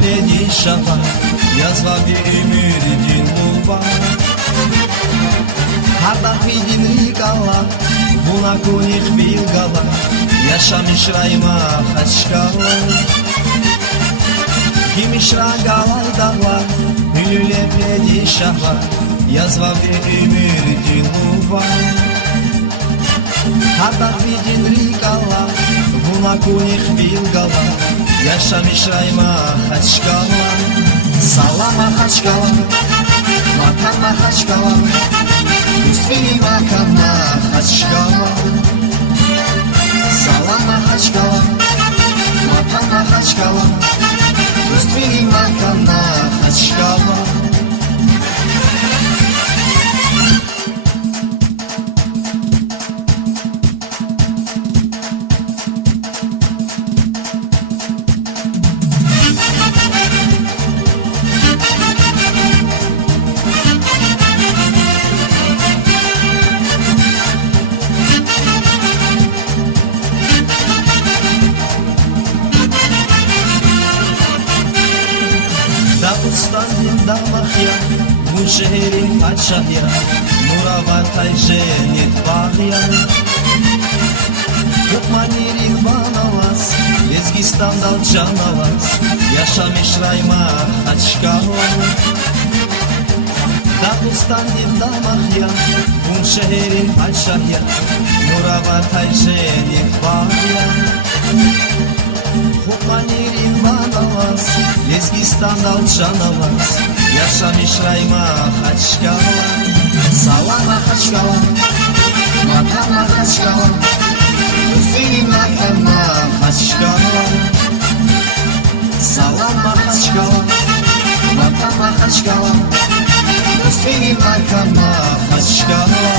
Педишава, язва бемирдин лува. Хардах видин рикала, бунакуних билгала, яша мишрайма хачкала. Кимишра галай дала, илюле педишава, язва бемирдин лува. Хардах видин рикала, бунакуних билгала, яша мишрайма хачкала. Салама хачкала, макама хачкала, усвини макама хачкала. Салама хачкала, макама хачкала, усвини макама хачкала. Станем дамахья, мушерин пачахья, мураватай женит бахья. Хукманирин баналас, Лезгистан дал джаналас, яша мишрайма хачкала. Станем дамахья, мушерин пачахья, мураватай женит бахья. Хукманирин баналас, Лезгистан дал джаналас, яша мишрайма хачкала. Салама хачкала, макама хачкала, усвини макама хачкала. Салама хачкала, макама хачкала, усвини макама хачкала.